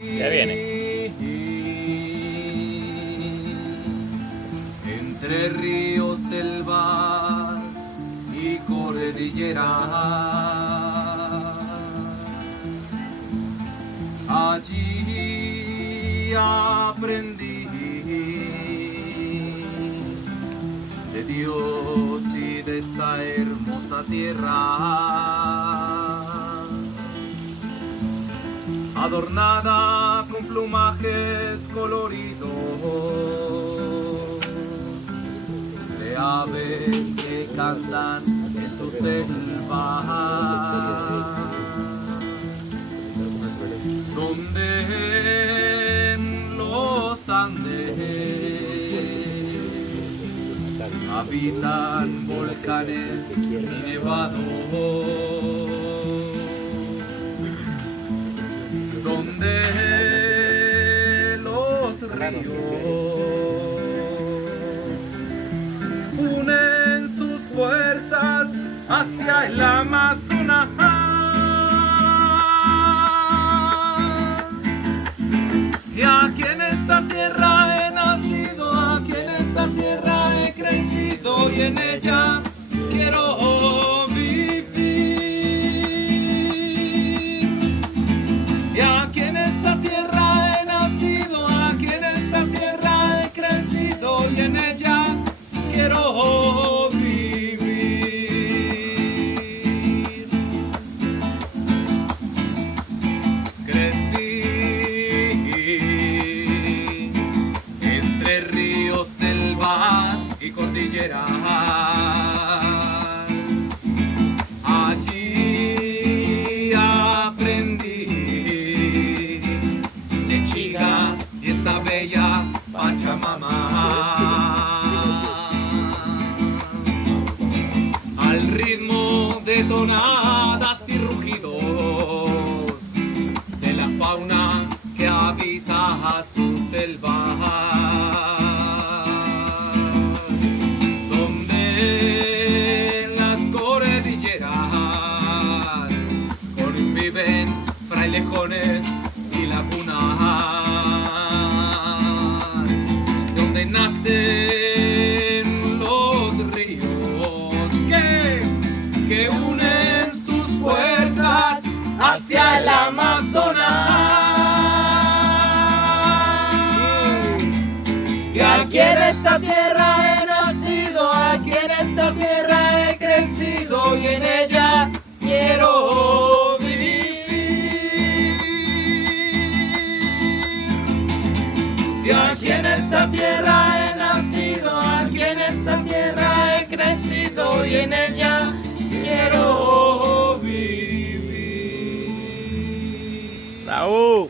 Ya viene. Entre ríos, selvas y cordilleras, allí aprendí de Dios y de esta hermosa tierra, adornada con plumajes coloridos de aves que cantan en su selva, donde en los Andes habitan volcanes y nevados, donde los ríos unen sus fuerzas hacia el Amazonas. Y aquí en esta tierra he nacido, aquí en esta tierra he crecido y en ella quiero vivir. Y aquí en esta tierra he nacido, aquí en esta tierra he crecido y en ella quiero vivir. Crecí entre ríos, selvas y cordilleras. Allí aprendí de Chiga y esta bella Pachamama. Al ritmo de tonadas y rugidos de la fauna que habita su selva, donde en las cordilleras conviven frailejones y lagunas, donde nacen los ríos que unen sus fuerzas hacia el Amazonas. Y aquí en esta tierra he nacido, aquí en esta tierra he crecido y en ella quiero vivir. Y aquí en esta tierra he nacido, aquí en esta tierra he crecido y en ella quiero vivir. ¡Bravo!